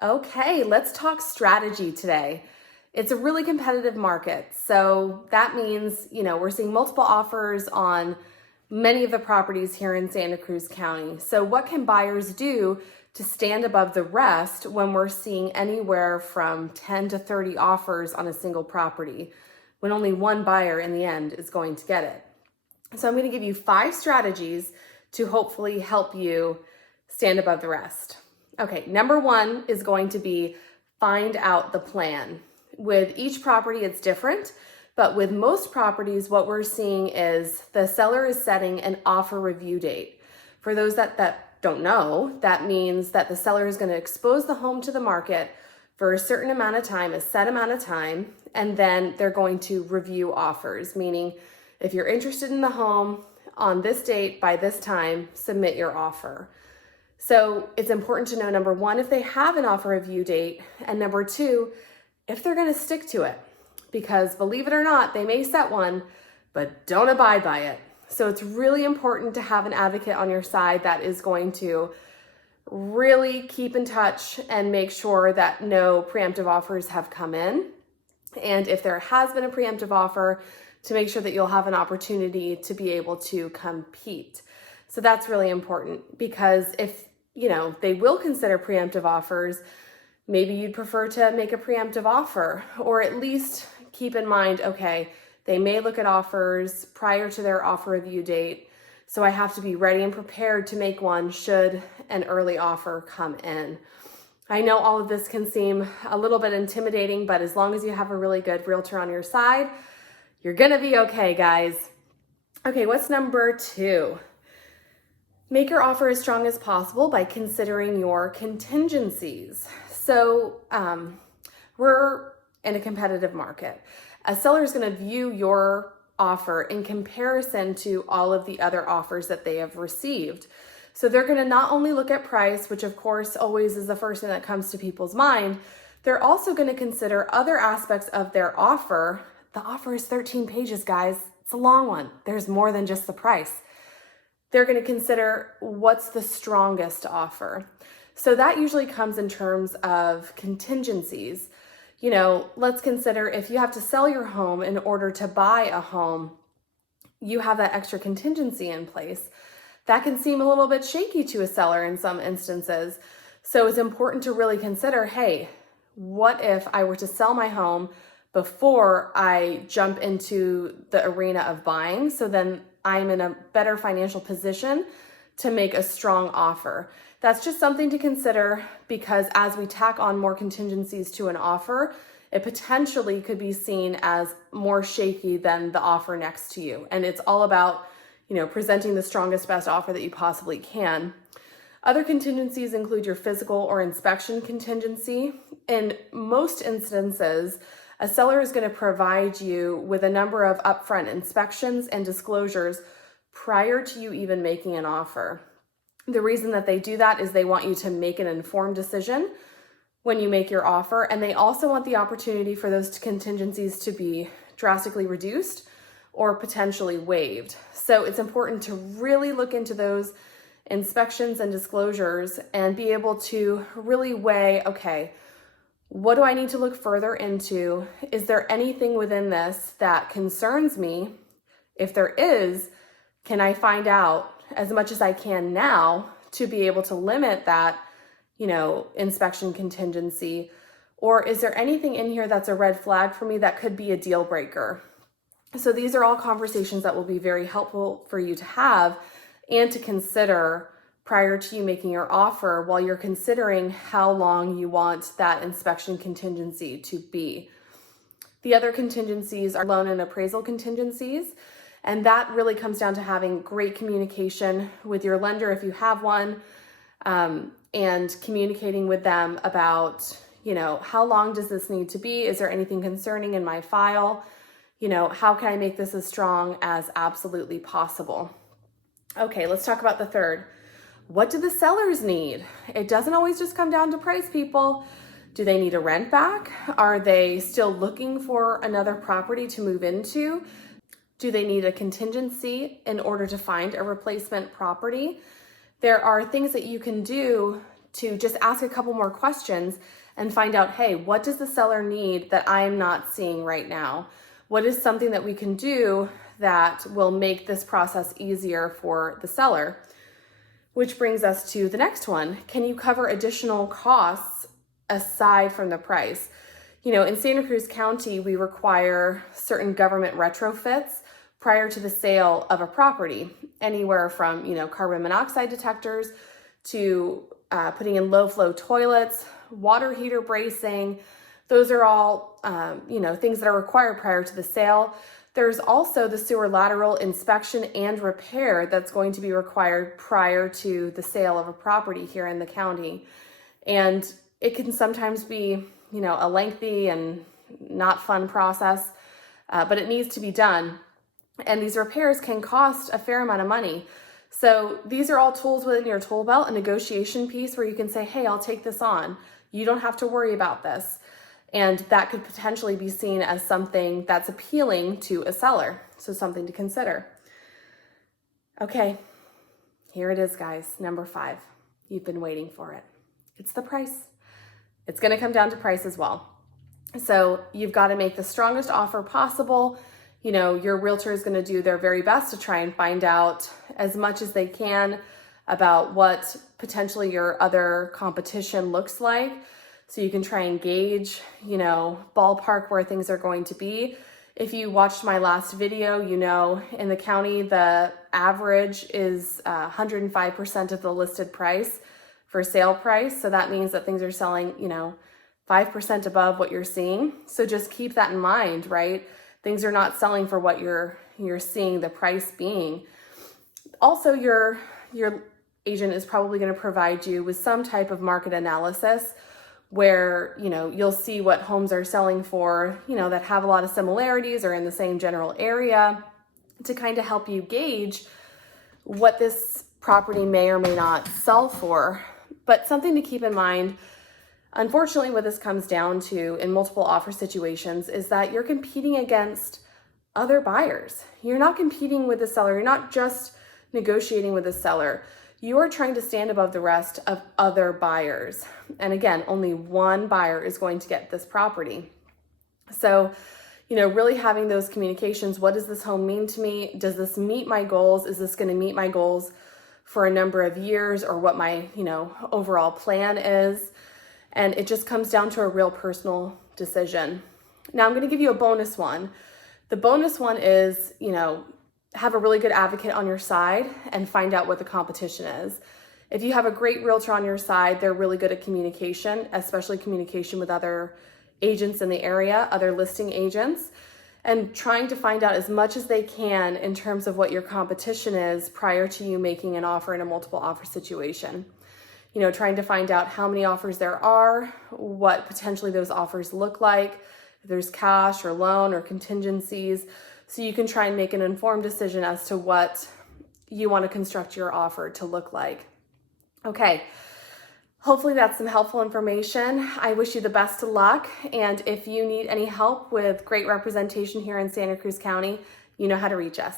Okay, let's talk strategy today. It's a really competitive market. So that means, we're seeing multiple offers on many of the properties here in Santa Cruz County. So what can buyers do to stand above the rest when we're seeing anywhere from 10 to 30 offers on a single property, when only one buyer in the end is going to get it? So I'm going to give you 5 strategies to hopefully help you stand above the rest. Okay, number 1 is going to be find out the plan. With each property, it's different, but with most properties, what we're seeing is the seller is setting an offer review date. For those that don't know, that means that the seller is going to expose the home to the market for a certain amount of time, a set amount of time, and then they're going to review offers, meaning if you're interested in the home on this date by this time, submit your offer. So it's important to know, number 1, if they have an offer review date, and number 2, if they're going to stick to it. Because believe it or not, they may set one, but don't abide by it. So it's really important to have an advocate on your side that is going to really keep in touch and make sure that no preemptive offers have come in. And if there has been a preemptive offer, to make sure that you'll have an opportunity to be able to compete. So that's really important, because if they will consider preemptive offers, maybe you'd prefer to make a preemptive offer, or at least keep in mind, okay, they may look at offers prior to their offer review date, so I have to be ready and prepared to make one should an early offer come in. I know all of this can seem a little bit intimidating, but as long as you have a really good realtor on your side, you're gonna be okay, guys. Okay, what's number 2? Make your offer as strong as possible by considering your contingencies. So we're in a competitive market. A seller is going to view your offer in comparison to all of the other offers that they have received. So they're going to not only look at price, which of course always is the first thing that comes to people's mind, they're also going to consider other aspects of their offer. The offer is 13 pages, guys. It's a long one. There's more than just the price. They're going to consider what's the strongest offer. So that usually comes in terms of contingencies. Let's consider if you have to sell your home in order to buy a home, you have that extra contingency in place. That can seem a little bit shaky to a seller in some instances. So it's important to really consider, hey, what if I were to sell my home before I jump into the arena of buying? So then I'm in a better financial position to make a strong offer. That's just something to consider, because as we tack on more contingencies to an offer, it potentially could be seen as more shaky than the offer next to you. And it's all about, presenting the strongest, best offer that you possibly can. Other contingencies include your physical or inspection contingency. In most instances, a seller is going to provide you with a number of upfront inspections and disclosures prior to you even making an offer. The reason that they do that is they want you to make an informed decision when you make your offer, and they also want the opportunity for those contingencies to be drastically reduced or potentially waived. So it's important to really look into those inspections and disclosures and be able to really weigh, okay, what do I need to look further into? Is there anything within this that concerns me? If there is, can I find out as much as I can now to be able to limit that, inspection contingency? Or is there anything in here that's a red flag for me that could be a deal breaker? So these are all conversations that will be very helpful for you to have and to consider prior to you making your offer while you're considering how long you want that inspection contingency to be. The other contingencies are loan and appraisal contingencies, and that really comes down to having great communication with your lender if you have one, and communicating with them about, how long does this need to be? Is there anything concerning in my file? How can I make this as strong as absolutely possible? Okay, let's talk about the third. What do the sellers need? It doesn't always just come down to price, people. Do they need a rent back? Are they still looking for another property to move into? Do they need a contingency in order to find a replacement property? There are things that you can do to just ask a couple more questions and find out, hey, what does the seller need that I'm not seeing right now? What is something that we can do that will make this process easier for the seller? Which brings us to the next one. Can you cover additional costs aside from the price? You know, in Santa Cruz County, we require certain government retrofits prior to the sale of a property, anywhere from, you know, carbon monoxide detectors to putting in low flow toilets, water heater bracing. Those are all, you know, things that are required prior to the sale. There's also the sewer lateral inspection and repair that's going to be required prior to the sale of a property here in the county. And it can sometimes be, you know, a lengthy and not fun process, but it needs to be done. And these repairs can cost a fair amount of money. So these are all tools within your tool belt, a negotiation piece where you can say, hey, I'll take this on. You don't have to worry about this. And that could potentially be seen as something that's appealing to a seller. So something to consider. Okay, here it is, guys. Number 5. You've been waiting for it. It's the price. It's going to come down to price as well. So you've got to make the strongest offer possible. You know, your realtor is going to do their very best to try and find out as much as they can about what potentially your other competition looks like. So you can try and gauge, you know, ballpark where things are going to be. If you watched my last video, you know, in the county, the average is 105% of the listed price for sale price. So that means that things are selling, you know, 5% above what you're seeing. So just keep that in mind, right? Things are not selling for what you're seeing the price being. Also, your agent is probably going to provide you with some type of market analysis where, you know, you'll see what homes are selling for, you know, that have a lot of similarities or in the same general area to kind of help you gauge what this property may or may not sell for. But something to keep in mind, unfortunately, what this comes down to in multiple offer situations is that you're competing against other buyers. You're not competing with the seller. You're not just negotiating with the seller. You are trying to stand above the rest of other buyers. And again, only one buyer is going to get this property. So, you know, really having those communications. What does this home mean to me? Does this meet my goals? Is this going to meet my goals for a number of years, or what my, you know, overall plan is? And it just comes down to a real personal decision. Now I'm going to give you a bonus one. The bonus one is, you know, have a really good advocate on your side and find out what the competition is. If you have a great realtor on your side, they're really good at communication, especially communication with other agents in the area, other listing agents, and trying to find out as much as they can in terms of what your competition is prior to you making an offer in a multiple offer situation. You know, trying to find out how many offers there are, what potentially those offers look like, if there's cash or loan or contingencies, so you can try and make an informed decision as to what you want to construct your offer to look like. Okay, hopefully that's some helpful information. I wish you the best of luck, and if you need any help with great representation here in Santa Cruz County, you know how to reach us.